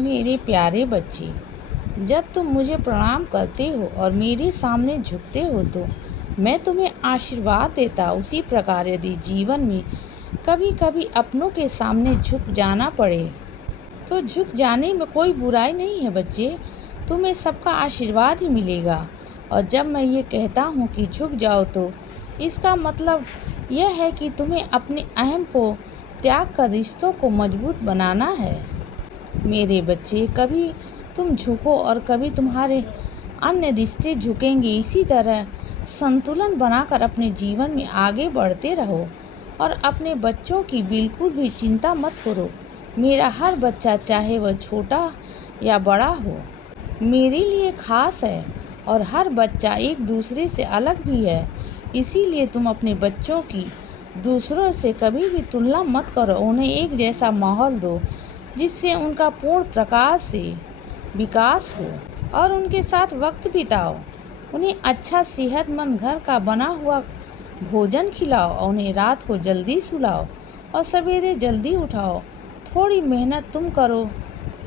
मेरे प्यारे बच्चे, जब तुम मुझे प्रणाम करते हो और मेरे सामने झुकते हो तो मैं तुम्हें आशीर्वाद देता। उसी प्रकार यदि जीवन में कभी कभी अपनों के सामने झुक जाना पड़े तो झुक जाने में कोई बुराई नहीं है बच्चे। तुम्हें सबका आशीर्वाद ही मिलेगा। और जब मैं ये कहता हूँ कि झुक जाओ तो इसका मतलब यह है कि तुम्हें अपने अहम को त्याग कर रिश्तों को मजबूत बनाना है। मेरे बच्चे, कभी तुम झुको और कभी तुम्हारे अन्य रिश्ते झुकेंगे। इसी तरह संतुलन बनाकर अपने जीवन में आगे बढ़ते रहो और अपने बच्चों की बिल्कुल भी चिंता मत करो। मेरा हर बच्चा, चाहे वह छोटा या बड़ा हो, मेरे लिए खास है और हर बच्चा एक दूसरे से अलग भी है। इसीलिए तुम अपने बच्चों की दूसरों से कभी भी तुलना मत करो। उन्हें एक जैसा माहौल दो जिससे उनका पूर्ण प्रकाश से विकास हो और उनके साथ वक्त बिताओ। उन्हें अच्छा सेहतमंद घर का बना हुआ भोजन खिलाओ और उन्हें रात को जल्दी सुलाओ और सवेरे जल्दी उठाओ। थोड़ी मेहनत तुम करो,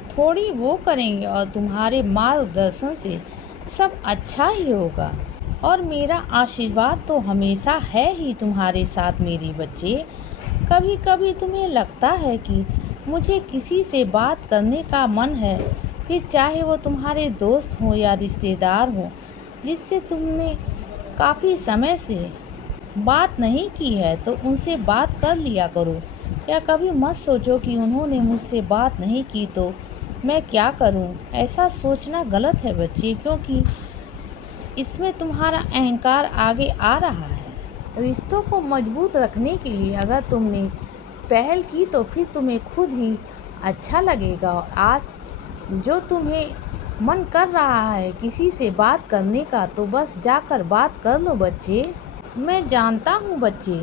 थोड़ी वो करेंगे और तुम्हारे मार्गदर्शन से सब अच्छा ही होगा। और मेरा आशीर्वाद तो हमेशा है ही तुम्हारे साथ मेरे बच्चे। कभी कभी तुम्हें लगता है कि मुझे किसी से बात करने का मन है, फिर चाहे वो तुम्हारे दोस्त हों या रिश्तेदार हों जिससे तुमने काफ़ी समय से बात नहीं की है, तो उनसे बात कर लिया करो। या कभी मत सोचो कि उन्होंने मुझसे बात नहीं की तो मैं क्या करूं। ऐसा सोचना गलत है बच्चे, क्योंकि इसमें तुम्हारा अहंकार आगे आ रहा है। रिश्तों को मजबूत रखने के लिए अगर तुमने पहल की तो फिर तुम्हें खुद ही अच्छा लगेगा। और आज जो तुम्हें मन कर रहा है किसी से बात करने का, तो बस जाकर बात कर लो बच्चे। मैं जानता हूँ बच्चे,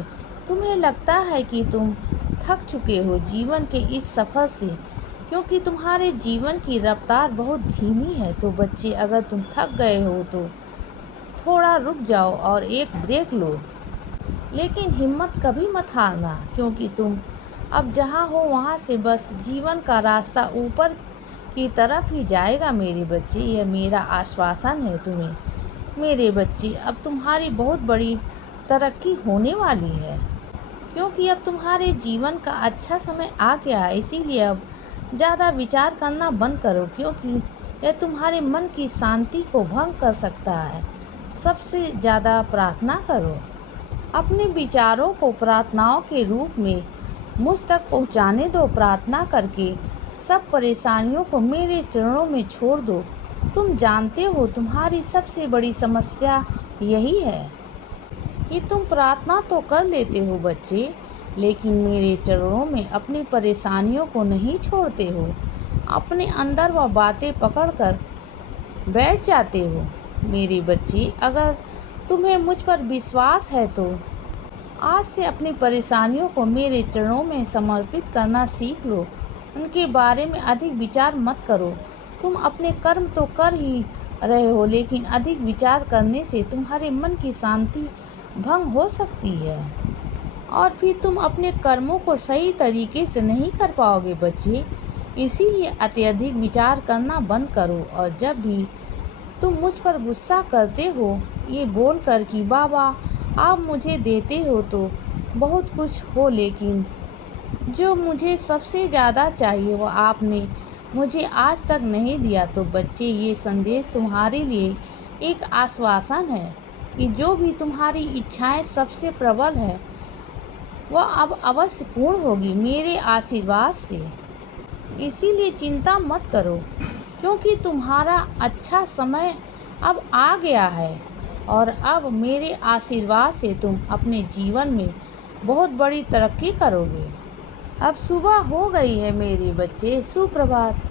तुम्हें लगता है कि तुम थक चुके हो जीवन के इस सफ़र से, क्योंकि तुम्हारे जीवन की रफ्तार बहुत धीमी है। तो बच्चे, अगर तुम थक गए हो तो थोड़ा रुक जाओ और एक ब्रेक लो। लेकिन हिम्मत कभी मत हारना, क्योंकि तुम अब जहाँ हो वहाँ से बस जीवन का रास्ता ऊपर की तरफ ही जाएगा मेरे बच्चे। यह मेरा आश्वासन है तुम्हें मेरे बच्चे। अब तुम्हारी बहुत बड़ी तरक्की होने वाली है, क्योंकि अब तुम्हारे जीवन का अच्छा समय आ गया है। इसीलिए अब ज़्यादा विचार करना बंद करो, क्योंकि यह तुम्हारे मन की शांति को भंग कर सकता है। सबसे ज़्यादा प्रार्थना करो। अपने विचारों को प्रार्थनाओं के रूप में मुझ तक पहुँचाने दो। प्रार्थना करके सब परेशानियों को मेरे चरणों में छोड़ दो। तुम जानते हो तुम्हारी सबसे बड़ी समस्या यही है कि तुम प्रार्थना तो कर लेते हो बच्चे, लेकिन मेरे चरणों में अपनी परेशानियों को नहीं छोड़ते हो। अपने अंदर वह बातें पकड़कर बैठ जाते हो मेरे बच्चे। अगर तुम्हें मुझ पर विश्वास है तो आज से अपनी परेशानियों को मेरे चरणों में समर्पित करना सीख लो। उनके बारे में अधिक विचार मत करो। तुम अपने कर्म तो कर ही रहे हो, लेकिन अधिक विचार करने से तुम्हारे मन की शांति भंग हो सकती है और फिर तुम अपने कर्मों को सही तरीके से नहीं कर पाओगे बच्चे। इसीलिए अत्यधिक विचार करना बंद करो। और जब भी तुम मुझ पर गुस्सा करते हो ये बोलकर कि बाबा आप मुझे देते हो तो बहुत कुछ हो, लेकिन जो मुझे सबसे ज़्यादा चाहिए वो आपने मुझे आज तक नहीं दिया, तो बच्चे ये संदेश तुम्हारे लिए एक आश्वासन है कि जो भी तुम्हारी इच्छाएं सबसे प्रबल है वह अब अवश्य पूर्ण होगी मेरे आशीर्वाद से। इसीलिए चिंता मत करो, क्योंकि तुम्हारा अच्छा समय अब आ गया है और अब मेरे आशीर्वाद से तुम अपने जीवन में बहुत बड़ी तरक्की करोगे। अब सुबह हो गई है मेरे बच्चे, सुप्रभात।